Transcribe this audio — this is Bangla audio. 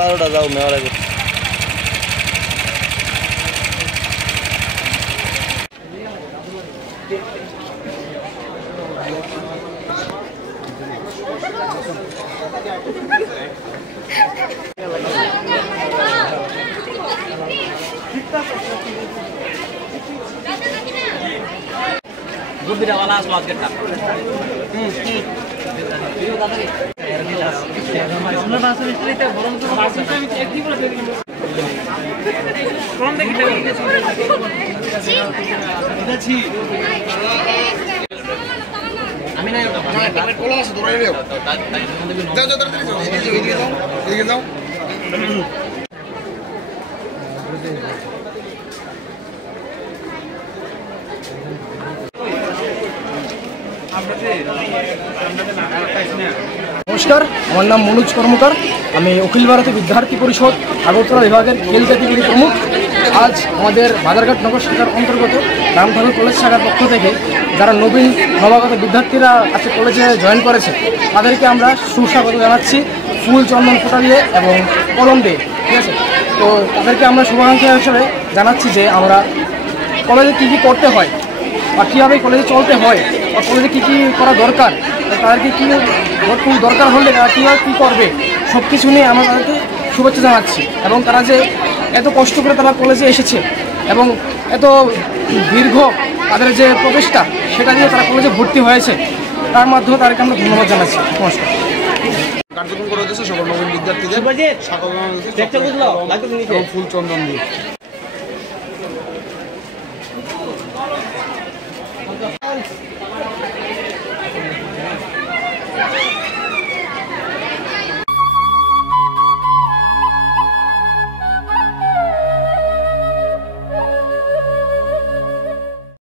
12টা যাও নেওয়ার আগে गुड्डीवाला स्वाद करता আমি না কোলা আছে ধরে নিও যাও যাও তাড়াতাড়ি যাও এদিকে যাও नमस्कार আমার নাম মনোজ কর্মকার আমি অখিল ভারতীয় বিদ্যার্থী পরিষদ আগরতলা বিভাগের খেল ক্যাটেগরি প্রমুখ আজ আমাদের বাজারঘাট নগর শাখার অন্তর্গত রামঠাকুর কলেজ শাখার পক্ষ থেকে যারা নবীন নবাগত বিদ্যার্থীরা আজকে কলেজে জয়েন করেছে তাদেরকে আমরা সুস্বাগত জানাচ্ছি ফুল চন্দন ফোঁটা দিয়ে এবং কলম দিয়ে ঠিক আছে তো তাদেরকে আমরা শুভাকাঙ্ক্ষী হিসেবে জানাচ্ছি যে আমরা কলেজে কী কী করতে হয় বা কীভাবে কলেজে চলতে হয় বা কলেজে কী কী করা দরকার তাদেরকে কী দরকার হলে তারা কীভাবে কী করবে সব কিছু নিয়ে আমরা তাদেরকে শুভেচ্ছা জানাচ্ছি এবং তারা যে এত কষ্ট করে তারা কলেজে এসেছে এবং এত দীর্ঘ তাদের যে প্রচেষ্টা সেটা দিয়ে তারা কলেজে ভর্তি হয়েছে তার মাধ্যমে তাদেরকে আমরা ধন্যবাদ জানাচ্ছি। নমস্কার। কার্যক্রম করা হচ্ছে সকল নবীন বিদ্যার্থীদের ফুল চন্দন দিয়ে।